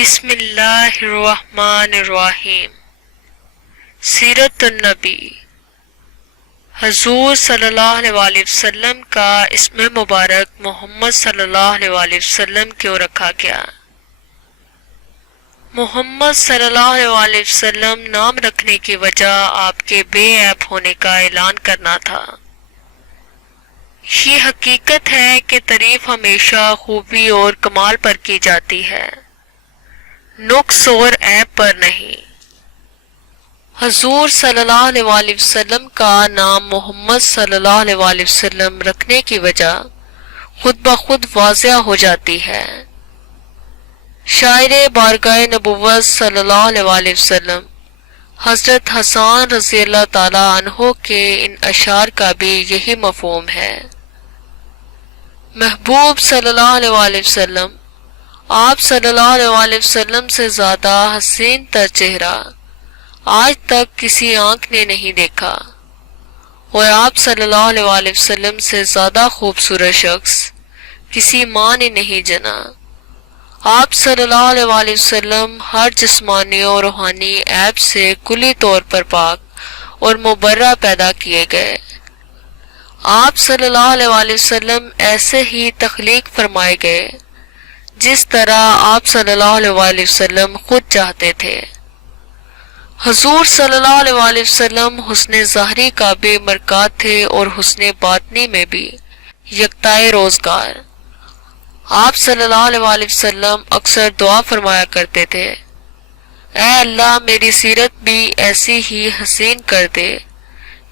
بسم اللہ الرحمن الرحیم۔ سیرت النبی، حضور صلی اللہ علیہ وسلم کا اسم مبارک محمد صلی اللہ علیہ وسلم کیوں رکھا گیا؟ محمد صلی اللہ علیہ وسلم نام رکھنے کی وجہ آپ کے بے عیب ہونے کا اعلان کرنا تھا۔ یہ حقیقت ہے کہ تعریف ہمیشہ خوبی اور کمال پر کی جاتی ہے، نقص اور عیب پر نہیں۔ حضور صلی اللہ علیہ وسلم کا نام محمد صلی اللہ علیہ وسلم رکھنے کی وجہ خود بخود واضح ہو جاتی ہے۔ شاعر بارگاہ نبوت صلی اللہ علیہ وسلم حضرت حسان رضی اللہ تعالی عنہ کے ان اشعار کا بھی یہی مفہوم ہے۔ محبوب صلی اللہ علیہ وسلم، آپ صلی اللہ علیہ وسلم سے زیادہ حسین تر چہرہ آج تک کسی آنکھ نے نہیں دیکھا، اور آپ صلی اللہ علیہ وسلم سے زیادہ خوبصورت شخص کسی ماں نے نہیں جنا۔ آپ صلی اللہ علیہ وسلم ہر جسمانی اور روحانی عیب سے کلی طور پر پاک اور مبرہ پیدا کیے گئے۔ آپ صلی اللہ علیہ وسلم ایسے ہی تخلیق فرمائے گئے جس طرح آپ صلی اللہ علیہ وسلم خود چاہتے تھے۔ حضور صلی اللہ علیہ وسلم حسن ظاہری کا بھی مرکات تھے اور حسن باطنی میں بھی یکتائے روزگار۔ آپ صلی اللہ علیہ وسلم اکثر دعا فرمایا کرتے تھے، اے اللہ میری سیرت بھی ایسی ہی حسین کر دے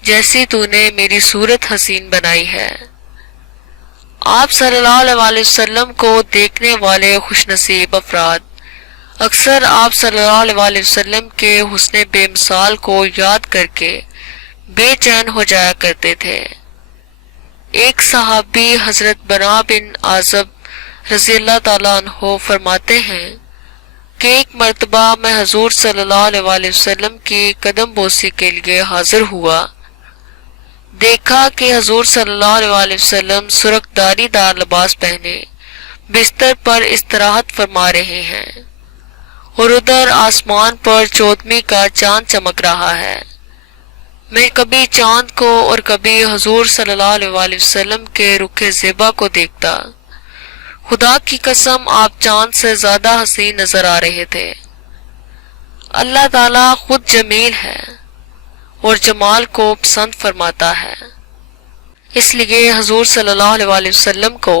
جیسی تو نے میری صورت حسین بنائی ہے۔ آپ صلی اللہ علیہ وسلم کو دیکھنے والے خوش نصیب افراد اکثر آپ صلی اللہ علیہ وسلم کے حسن بے مثال کو یاد کر کے بے چین ہو جایا کرتے تھے۔ ایک صحابی حضرت برا بن عازب رضی اللہ تعالیٰ عنہ فرماتے ہیں کہ ایک مرتبہ میں حضور صلی اللہ علیہ وسلم کی قدم بوسی کے لیے حاضر ہوا، دیکھا کہ حضور صلی اللہ علیہ وسلم سرخ داری دار لباس پہنے بستر پر استراحت فرما رہے ہیں، اور ادھر آسمان پر چودھویں کا چاند چمک رہا ہے۔ میں کبھی چاند کو اور کبھی حضور صلی اللہ علیہ وسلم کے رخ زیبا کو دیکھتا، خدا کی قسم آپ چاند سے زیادہ حسین نظر آ رہے تھے۔ اللہ تعالیٰ خود جمیل ہے اور جمال کو پسند فرماتا ہے، اس لیے حضور صلی اللہ علیہ وسلم کو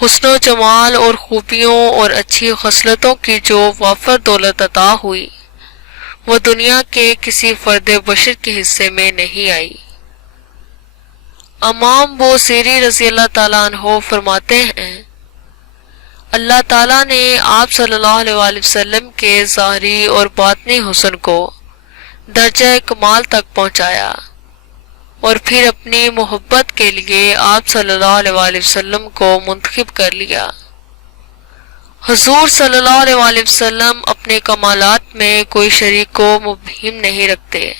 حسن و جمال اور خوبیوں اور اچھی خصلتوں کی جو وافر دولت عطا ہوئی وہ دنیا کے کسی فرد بشر کے حصے میں نہیں آئی۔ امام بوصیری رضی اللہ تعالیٰ عنہ فرماتے ہیں، اللہ تعالیٰ نے آپ صلی اللہ علیہ وسلم کے ظاہری اور باطنی حسن کو درجہ کمال تک پہنچایا، اور پھر اپنی محبت کے لیے آپ صلی اللہ علیہ وسلم کو منتخب کر لیا۔ حضور صلی اللہ علیہ وسلم اپنے کمالات میں کوئی شریک و مبہم نہیں رکھتے،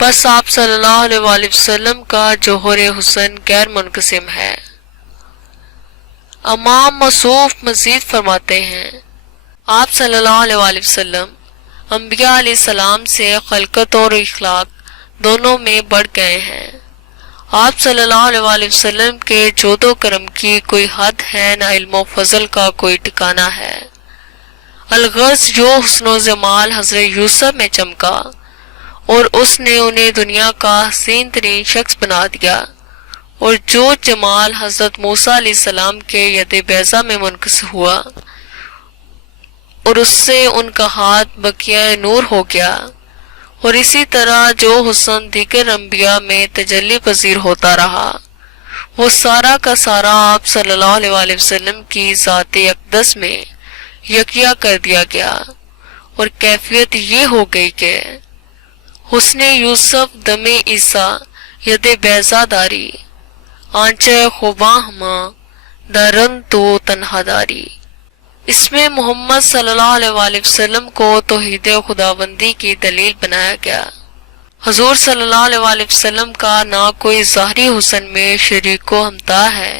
بس آپ صلی اللہ علیہ وسلم کا جوہر حسن غیر منقسم ہے۔ امام مصوف مزید فرماتے ہیں، آپ صلی اللہ علیہ وسلم انبیاء علیہ السلام سے خلقت اور اخلاق دونوں میں بڑھ گئے ہیں۔ آپ صلی اللہ علیہ وسلم کے جود و کرم کی کوئی حد ہے، نہ علم و فضل کا کوئی ٹھکانہ ہے۔ الغرض جو حسن و جمال حضرت یوسف میں چمکا اور اس نے انہیں دنیا کا حسین ترین شخص بنا دیا، اور جو جمال حضرت موسیٰ علیہ السلام کے ید بیضا میں منکسر ہوا اور اس سے ان کا ہاتھ بقیہ نور ہو گیا، اور اسی طرح جو حسن دیگر انبیاء میں تجلی پذیر ہوتا رہا، وہ سارا کا سارا آپ صلی اللہ علیہ وسلم کی ذات اقدس میں یکجا کر دیا گیا، اور کیفیت یہ ہو گئی کہ حسن یوسف دم عیسیٰ ید بیضا داری، آنچہ خوباں ہما درن تو تنہا داری۔ اس میں محمد صلی اللہ علیہ وسلم کو توحید خداوندی کی دلیل بنایا گیا۔ حضور صلی اللہ علیہ وسلم کا نہ کوئی ظاہری حسن میں شریک و ہمتا ہے،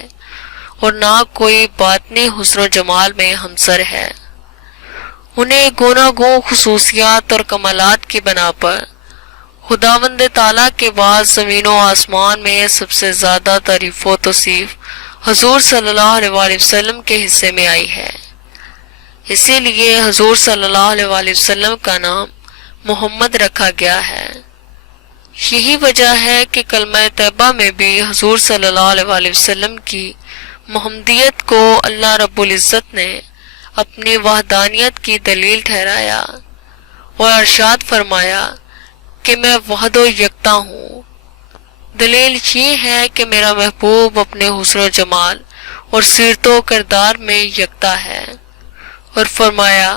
اور نہ کوئی باطنی حسن و جمال میں ہمسر ہے۔ انہیں گوناگون خصوصیات اور کمالات کی بنا پر خداوند تعالیٰ کے بعد زمین و آسمان میں سب سے زیادہ تعریف و توصیف حضور صلی اللہ علیہ وسلم کے حصے میں آئی ہے۔ اسی لیے حضور صلی اللہ علیہ وسلم کا نام محمد رکھا گیا ہے۔ یہی وجہ ہے کہ کلمہ طیبہ میں بھی حضور صلی اللہ علیہ وسلم کی محمدیت کو اللہ رب العزت نے اپنی وحدانیت کی دلیل ٹھہرایا اور ارشاد فرمایا کہ میں وحد و یکتا ہوں۔ دلیل یہ ہے کہ میرا محبوب اپنے حسن و جمال اور سیرت و کردار میں یکتا ہے، اور فرمایا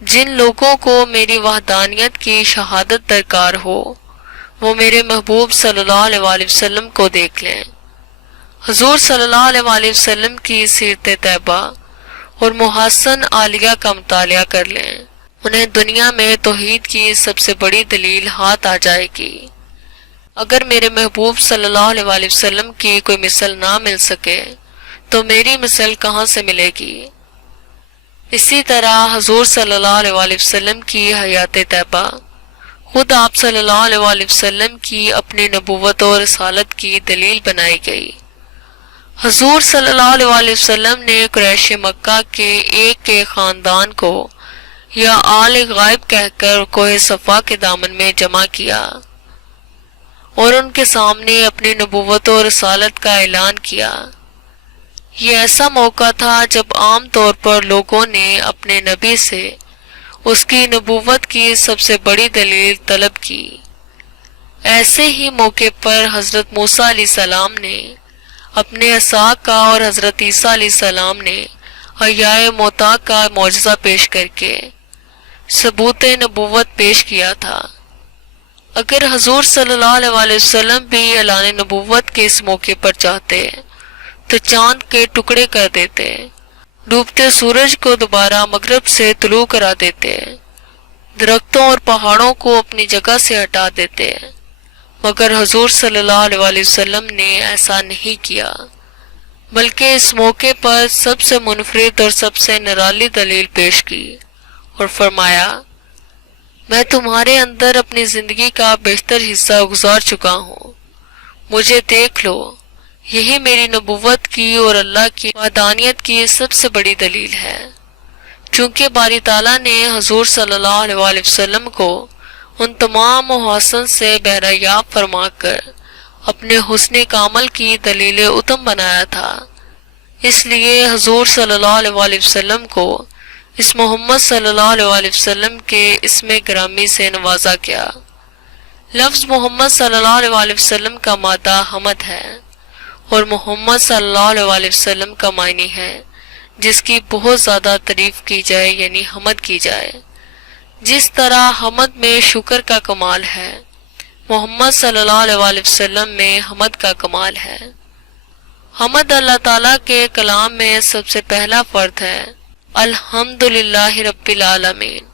جن لوگوں کو میری وحدانیت کی شہادت درکار ہو وہ میرے محبوب صلی اللہ علیہ وسلم کو دیکھ لیں۔ حضور صلی اللہ علیہ وسلم کی سیرت طیبہ اور محاسن عالیہ کا مطالعہ کر لیں، انہیں دنیا میں توحید کی سب سے بڑی دلیل ہاتھ آ جائے گی۔ اگر میرے محبوب صلی اللہ علیہ وسلم کی کوئی مثل نہ مل سکے تو میری مثل کہاں سے ملے گی؟ اسی طرح حضور صلی اللہ علیہ وسلم کی حیات طیبہ خود آپ صلی اللہ علیہ وسلم کی اپنی نبوت اور رسالت کی دلیل بنائی گئی۔ حضور صلی اللہ علیہ وسلم نے قریش مکہ کے ایک خاندان کو یا آل غائب کہہ کر کوہ صفا کے دامن میں جمع کیا اور ان کے سامنے اپنی نبوت و رسالت کا اعلان کیا۔ یہ ایسا موقع تھا جب عام طور پر لوگوں نے اپنے نبی سے اس کی نبوت کی سب سے بڑی دلیل طلب کی۔ ایسے ہی موقع پر حضرت موسیٰ علیہ السلام نے اپنے عصا کا اور حضرت عیسیٰ علیہ السلام نے احیاء موتیٰ کا معجزہ پیش کر کے ثبوت نبوت پیش کیا تھا۔ اگر حضور صلی اللہ علیہ وسلم بھی اعلان نبوت کے اس موقع پر چاہتے تو چاند کے ٹکڑے کر دیتے، ڈوبتے سورج کو دوبارہ مغرب سے طلوع کرا دیتے، درختوں اور پہاڑوں کو اپنی جگہ سے ہٹا دیتے، مگر حضور صلی اللہ علیہ وسلم نے ایسا نہیں کیا، بلکہ اس موقع پر سب سے منفرد اور سب سے نرالی دلیل پیش کی اور فرمایا میں تمہارے اندر اپنی زندگی کا بیشتر حصہ گزار چکا ہوں، مجھے دیکھ لو، یہی میری نبوت کی اور اللہ کی وحدانیت کی سب سے بڑی دلیل ہے۔ چونکہ باری تعالیٰ نے حضور صلی اللہ علیہ وسلم کو ان تمام محاسن سے بہرہ یاب فرما کر اپنے حسن کامل کی دلیل اتم بنایا تھا، اس لیے حضور صلی اللہ علیہ وسلم کو اس محمد صلی اللہ علیہ وسلم کے اسم گرامی سے نوازا گیا۔ لفظ محمد صلی اللہ علیہ وسلم کا مادہ حمد ہے، اور محمد صلی اللہ علیہ وسلم کا معنی ہے جس کی بہت زیادہ تعریف کی جائے، یعنی حمد کی جائے۔ جس طرح حمد میں شکر کا کمال ہے، محمد صلی اللہ علیہ وسلم میں حمد کا کمال ہے۔ حمد اللہ تعالیٰ کے کلام میں سب سے پہلا فرد ہے، الحمدللہ رب العالمین،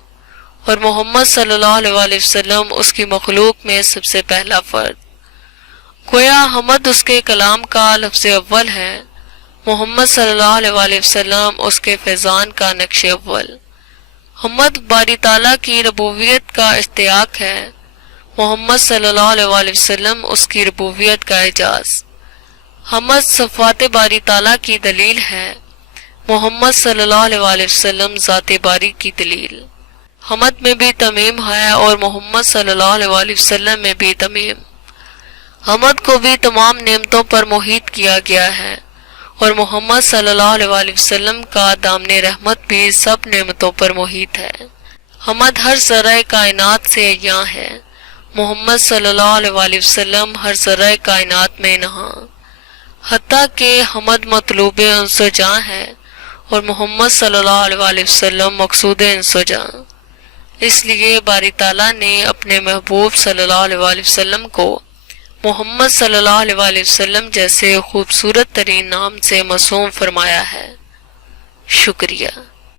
اور محمد صلی اللہ علیہ وسلم اس کی مخلوق میں سب سے پہلا فرد۔ گویا حمد اس کے کلام کا لفظ اول ہے، محمد صلی اللہ علیہ وسلم اس کے فیضان کا نقش اول۔ حمد باری تعالیٰ کی ربوبیت کا اشتیاق ہے، محمد صلی اللہ علیہ وسلم اس کی ربوبیت کا اعجاز۔ حمد صفات باری تعالیٰ کی دلیل ہے، محمد صلی اللہ علیہ وسلم ذات باری کی دلیل۔ حمد میں بھی تمیم ہے اور محمد صلی اللہ علیہ وسلم میں بھی تمیم۔ حمد کو بھی تمام نعمتوں پر محیط کیا گیا ہے، اور محمد صلی اللہ علیہ وسلم کا دامن رحمت بھی سب نعمتوں پر محیط ہے۔ حمد ہر ذرہ کائنات سے یاں ہے، محمد صلی اللہ علیہ وسلم ہر ذرہ کائنات میں نہاں، حتیٰ کہ حمد مطلوب انس و جاں ہے اور محمد صلی اللہ علیہ وسلم مقصود انس و جاں۔ اس لیے باری تعالیٰ نے اپنے محبوب صلی اللہ علیہ وسلم کو محمد صلی اللہ علیہ وسلم جیسے خوبصورت ترین نام سے موسوم فرمایا ہے۔ شکریہ۔